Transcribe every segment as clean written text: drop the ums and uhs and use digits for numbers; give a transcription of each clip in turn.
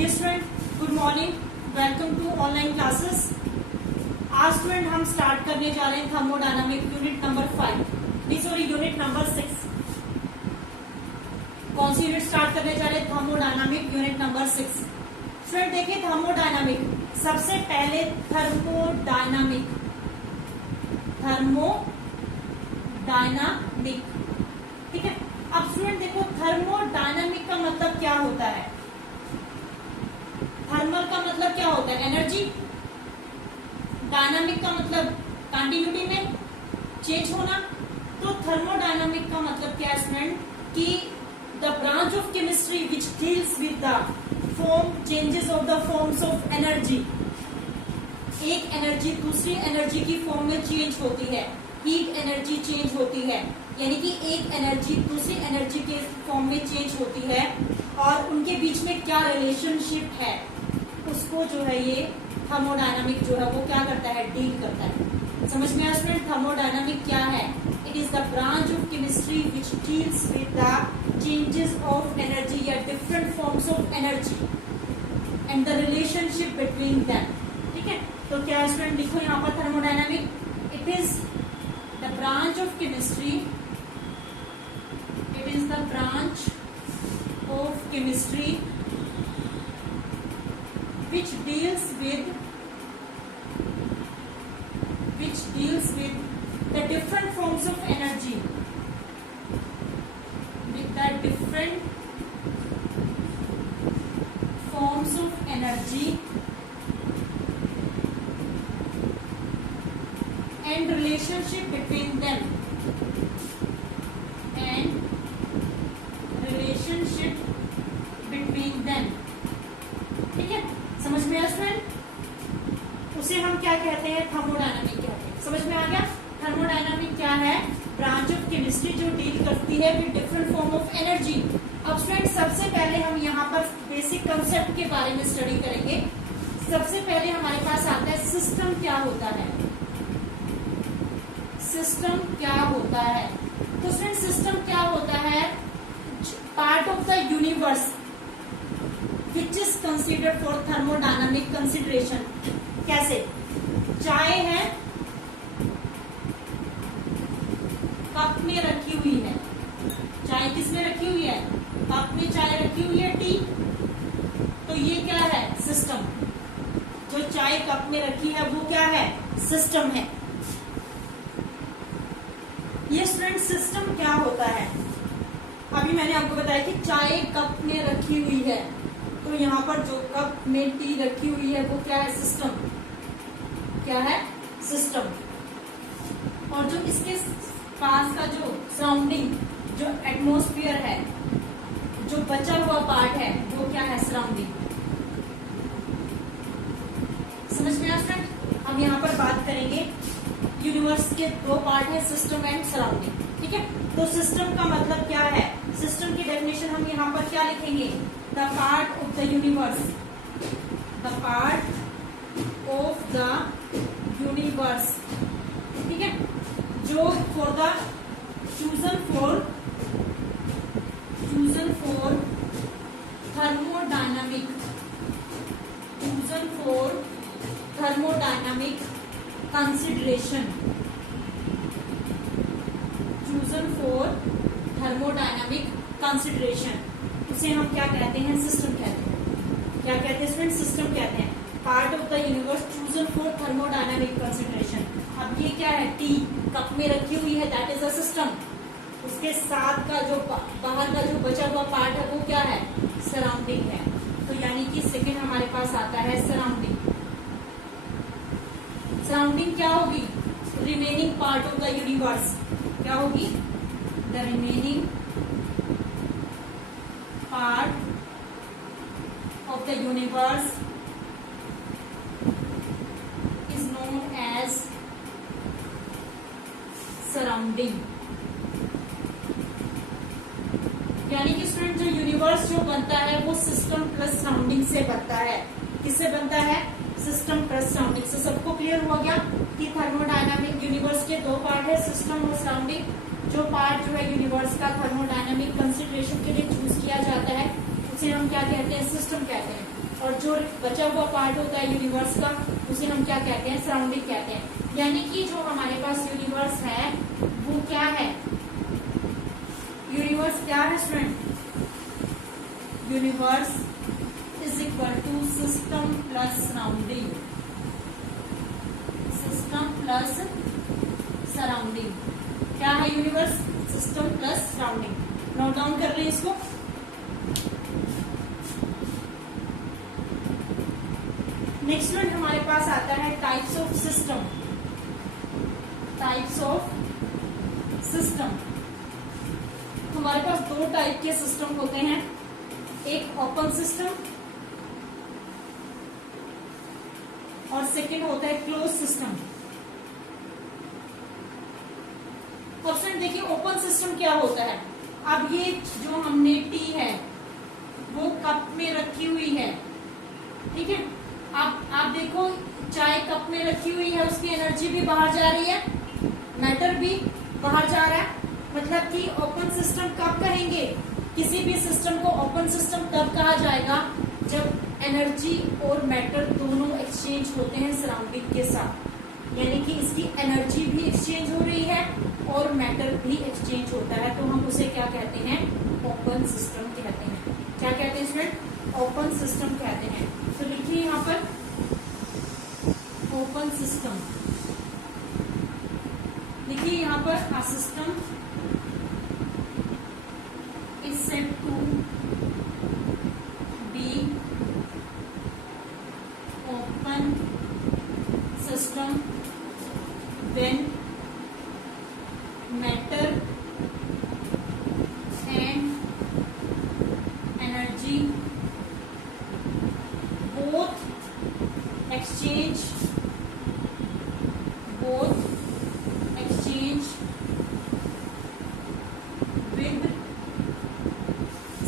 Dear student, good morning, welcome to online classes. आज student हम start करने जा रहे हैं thermodynamic unit number 5, unit number 6। कौन सी यूनिट स्टार्ट करने जा रहे हैं? Thermodynamic unit number 6। स्टूडेंट देखिए, थर्मोडायनामिक सबसे पहले थर्मोडायनामिक ठीक है। अब स्टूडेंट देखो, थर्मोडायनामिक का मतलब क्या होता है? थर्मल का मतलब क्या होता है? एनर्जी। डायनामिक का मतलब कंटिन्यूटी में चेंज होना। तो थर्मोडायनामिक का मतलब क्या है स्टूडेंट? कि the branch of chemistry which deals with the form changes of the forms of energy. एक एनर्जी दूसरी एनर्जी की फॉर्म में चेंज होती है, हीट एनर्जी चेंज होती है, यानी कि एक एनर्जी दूसरी एनर्जी के फॉर्म में चेंज होती है और उनके बीच में क्या रिलेशनशिप है उसको जो है ये थर्मोडायनामिक जो है वो क्या करता है? डील करता है। समझ में आया स्टूडेंट? थर्मोडायनामिक क्या है? It is the branch of chemistry which deals with the changes of energy या different forms of energy and the relationship between them. ठीक है, तो क्या स्टूडेंट लिखो यहाँ पर thermodynamic, it is the branch of chemistry, it is the branch of chemistry which deals with the different forms of energy, with the different forms of energy and relationship between them ठीक है, समझ में आया student? उसे हम क्या कहते हैं? थर्मोडायनामिक कहते हैं। समझ में आ गया? थर्मोडायनामिक क्या है? ब्रांच ऑफ केमिस्ट्री जो डील करती है with different form of energy. अब स्टूडेंट सबसे पहले हम यहाँ पर बेसिक कंसेप्ट के बारे में स्टडी करेंगे। सबसे पहले हमारे पास आता है सिस्टम क्या होता है। सिस्टम क्या होता है? तो स्टूडेंट सिस्टम क्या होता है? Part of the universe which is considered for thermodynamic consideration। कैसे? चाय है, कप में रखी हुई है। चाय किस में रखी हुई है? कप में चाय रखी हुई है, टी। तो ये क्या है? सिस्टम। जो चाय कप में रखी है वो क्या है? सिस्टम है। ये स्टूडेंट सिस्टम क्या होता है? अभी मैंने आपको बताया कि चाय कप में रखी हुई है, तो यहाँ पर जो कप में टी रखी हुई है वो क्या है? सिस्टम। क्या है? सिस्टम। और जो इसके पास का जो सराउंडिंग जो एटमॉस्फेयर है, जो बचा हुआ पार्ट है वो क्या है? सराउंडिंग। समझ में आया स्टूडेंट? हम यहाँ पर बात करेंगे यूनिवर्स के दो पार्ट है, सिस्टम एंड सराउंडिंग। ठीक है, तो सिस्टम का मतलब क्या है? सिस्टम की डेफिनेशन हम यहाँ पर क्या लिखेंगे? The part of the universe, the part of the universe, ठीक है, जो for the chosen for thermodynamic consideration, chosen for thermodynamic consideration, उसे हम क्या कहते हैं? सिस्टम कहते हैं। क्या कहते हैं स्टूडेंट? सिस्टम कहते हैं। Part of the universe chosen for thermodynamic consideration. अब ये क्या है? टी कप में रखी हुई है, दैट इज अ सिस्टम। उसके साथ का जो बाहर का जो बचा हुआ पार्ट है वो क्या है? सराउंडिंग है। तो यानी कि सेकेंड हमारे पास आता है सराउंडिंग। सराउंडिंग क्या होगी? Remaining part of the universe. क्या होगी? The remaining part of the universe is known as surrounding। यानी कि स्टूडेंट जो यूनिवर्स जो बनता है वो सिस्टम प्लस सराउंडिंग से बनता है। किससे बनता है? सिस्टम प्लस सराउंडिंग से। सबको क्लियर हो गया कि थर्मोडायनामिक यूनिवर्स के दो पार्ट है, सिस्टम और सराउंडिंग। जो पार्ट जो है यूनिवर्स का थर्मोडायनामिक कंसिडरेशन के लिए चूज किया जाता है उसे हम क्या कहते हैं? सिस्टम कहते हैं। और जो बचा हुआ पार्ट होता है यूनिवर्स का उसे हम क्या कहते हैं, सराउंडिंग कहते हैं। यानी कि जो हमारे पास यूनिवर्स है वो क्या है, यूनिवर्स क्या है student, universe is equal to system plus surrounding, system plus surrounding. क्या है universe, system plus surrounding. Note down कर लें इसको। नेक्स्ट वन हमारे पास आता है types of system, types of system. हमारे पास दो टाइप के सिस्टम होते हैं, एक ओपन सिस्टम और सेकेंड होता है क्लोज सिस्टम। ऑप्शन देखिए, ओपन सिस्टम क्या होता है। अब ये जो हमने टी है वो कप में रखी हुई है, ठीक है। अब आप देखो चाय कप में रखी हुई है, उसकी एनर्जी भी बाहर जा रही है, मैटर भी बाहर जा रहा है। मतलब कि ओपन सिस्टम कब कहेंगे, किसी भी सिस्टम को ओपन सिस्टम तब कहा जाएगा जब एनर्जी और मैटर दोनों एक्सचेंज होते हैं सराउंडिंग के साथ। यानी कि इसकी एनर्जी भी एक्सचेंज हो रही है और मैटर भी एक्सचेंज होता है, तो हम उसे क्या कहते हैं, ओपन सिस्टम कहते हैं। क्या कहते हैं स्टूडेंट, ओपन सिस्टम कहते हैं। तो लिखिए यहाँ पर ओपन सिस्टम, लिखिए यहाँ पर a system is said to be open system when matter and energy both exchange with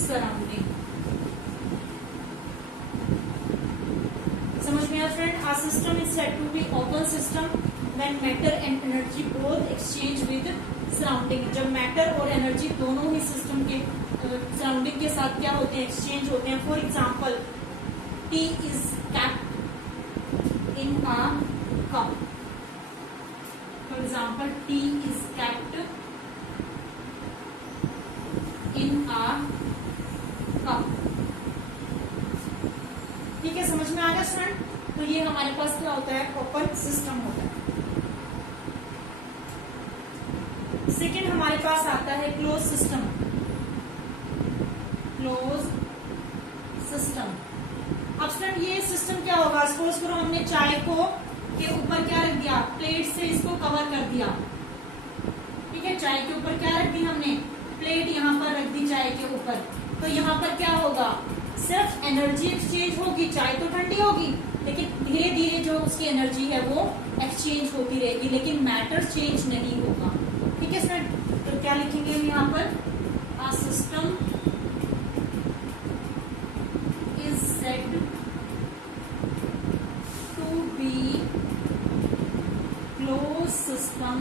surrounding। समझ में आया friend, a system is said to be open system when matter and energy both exchange with surrounding. जब matter और energy दोनों ही system के surrounding के साथ क्या होते हैं, एक्सचेंज होते हैं। For example T is kept in a cup. For example, tea is kept in a cup. ठीक है, समझ में आ गया स्टूडेंट। तो ये हमारे पास क्या होता है, ओपन सिस्टम होता है। सेकेंड हमारे पास आता है क्लोज सिस्टम, क्लोज सिस्टम। अब स्टूडेंट ये सिस्टम क्या होगा, सपोज करो हमने चाय को के ऊपर क्या रख दिया, प्लेट से इसको कवर कर दिया, ठीक है। चाय के ऊपर क्या रख दी हमने, प्लेट यहाँ पर रख दी चाय के ऊपर। तो यहाँ पर क्या होगा, सिर्फ एनर्जी एक्सचेंज होगी, चाय तो ठंडी होगी लेकिन धीरे धीरे जो उसकी एनर्जी है वो एक्सचेंज होती रहेगी, लेकिन मैटर चेंज नहीं होगा, ठीक है स्टूडेंट। तो क्या लिखेंगे हम यहाँ पर, a system is said to be closed system,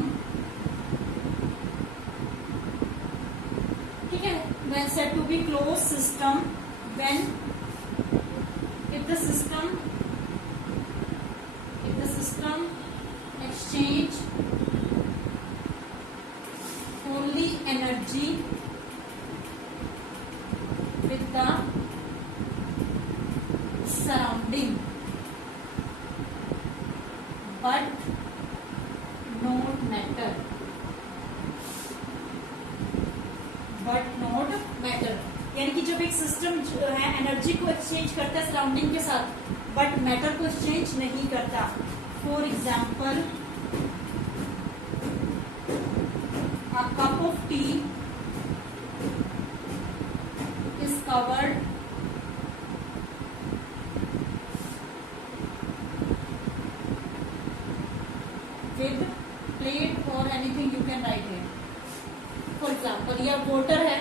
ठीक है। when said to be closed system when if the system exchange only energy with the surrounding but not matter, but not matter। यानी कि जब एक सिस्टम जो है energy को exchange करता है सराउंडिंग के साथ बट मैटर को एक्सचेंज नहीं करता। For example a cup of tea is covered with plate or anything you can write here। For example यह वाटर है,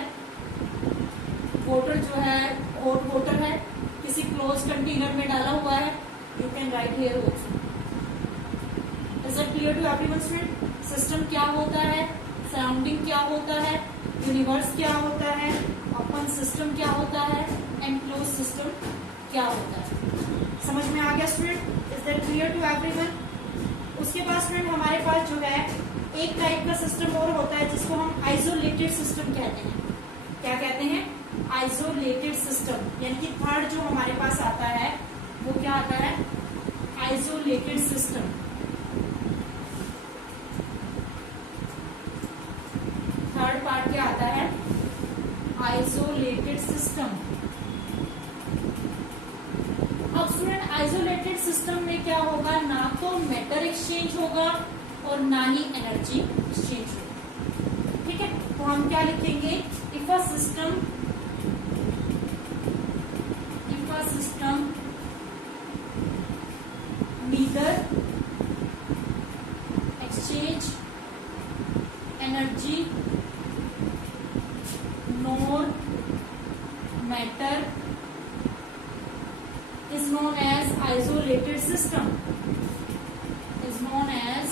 वाटर जो है हॉट वाटर है, किसी क्लोज कंटेनर में डाला हुआ है, you can write here also. Is it clear to everyone student? System क्या होता है, सराउंडिंग क्या होता है, यूनिवर्स क्या होता है, ओपन सिस्टम क्या होता है एंड क्लोज सिस्टम क्या होता है। समझ में आ गया student? Is that clear to everyone? उसके बाद स्टूडेंट हमारे पास जो है एक टाइप का सिस्टम और होता है जिसको हम आइसोलेटेड सिस्टम कहते हैं। क्या कहते हैं? Isolated system. यानी कि थर्ड जो हमारे पास आता है वो क्या आता है? Isolated system. थर्ड पार्ट क्या आता है? Isolated system. अब स्टूडेंट आइसोलेटेड सिस्टम में क्या होगा? ना तो मैटर एक्सचेंज होगा और ना ही एनर्जी एक्सचेंज होगा। ठीक है, तो हम क्या लिखेंगे? If a system neither exchange energy nor matter is known as isolated system. Is known as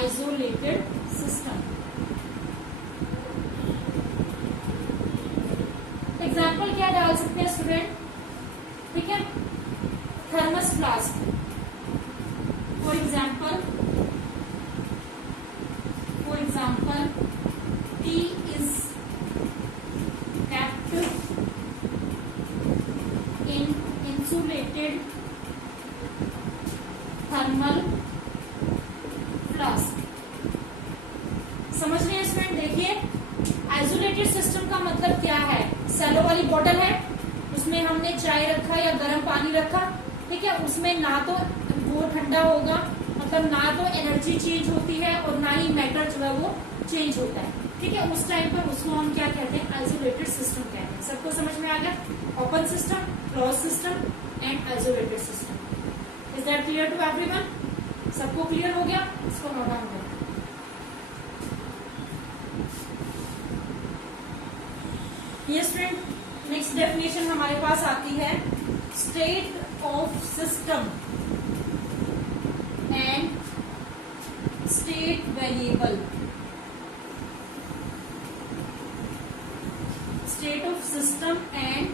isolated system. Example क्या डाल सकते हैं स्टूडेंट? ठीक है, thermos flask for example T is kept in insulated thermal flask। समझ रहे हैं student? देखिए आइसोलेटेड सिस्टम का मतलब क्या है? सेलो वाली बोतल है, उसमें हमने चाय रखा या गर्म पानी रखा, ठीक है, उसमें ना तो वो ठंडा होगा, मतलब ना तो एनर्जी चेंज होती है और ना ही मैटर जो है वो चेंज होता है। ठीक है, उस टाइम पर उसको हम क्या कहते हैं? आइसोलेटेड सिस्टम कहते हैं। सबको समझ में आ गया? Open system, close system and isolated system. Is that clear to everyone? सबको क्लियर हो गया? इसको नोट डाउन करें। ये स्टूडेंट नेक्स्ट डेफिनेशन हमारे पास आती है state of system and state variable. State of system and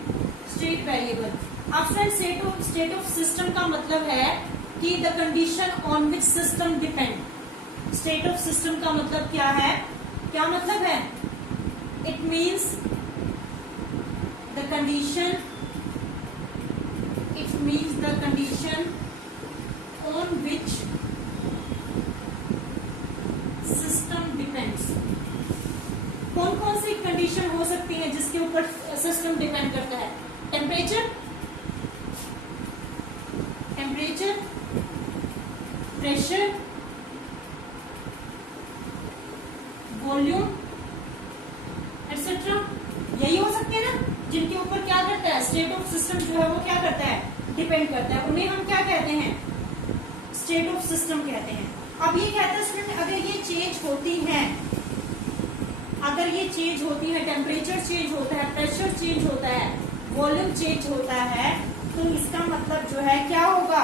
state variable. अब फ्रेंड स्टेट ऑफ सिस्टम का मतलब है कि the condition on which system depend. State of system का मतलब क्या है? क्या मतलब है? It means the condition on which system depends। कौन कौन सी कंडीशन हो सकती है जिसके ऊपर सिस्टम डिपेंड करता है? Temperature, pressure, volume etcetera. यही हो सकते हैं ना जिनके ऊपर क्या करता है? स्टेट ऑफ सिस्टम जो है वो क्या करता है? डिपेंड करता है। उन्हें हम क्या कहते हैं? स्टेट ऑफ सिस्टम कहते हैं। अब ये कहता है स्टूडेंट अगर ये चेंज होती है, टेम्परेचर चेंज होता है, प्रेशर चेंज होता है, वॉल्यूम चेंज होता है, तो इसका मतलब जो है क्या होगा?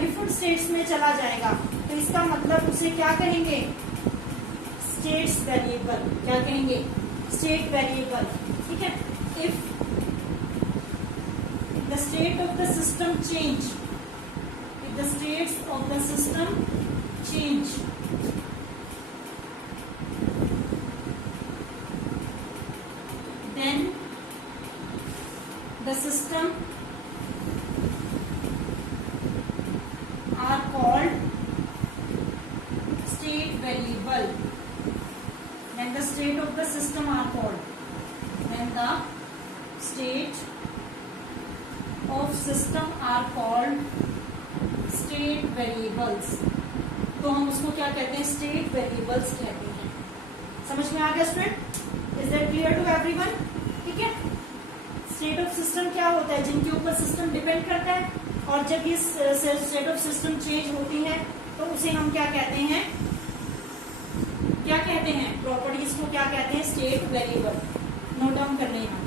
डिफरेंट स्टेट्स में चला जाएगा। तो इसका मतलब उसे क्या कहेंगे? States variable. क्या कहेंगे? State variable. ठीक है, if the state of the system change, if the states of the system change, then the system are called state variable। When the state of the system are called, when the state of system are called state variables। तो हम उसको क्या कहते हैं? State variables कहते हैं। समझ में आ गया student? Is that clear to everyone? ठीक है, स्टेट ऑफ सिस्टम क्या होता है? जिनके ऊपर सिस्टम डिपेंड करता है, और जब ये स्टेट ऑफ सिस्टम चेंज होती है तो उसे हम क्या कहते हैं? प्रॉपर्टीज को क्या कहते हैं? State variable. नोट डाउन करने यहाँ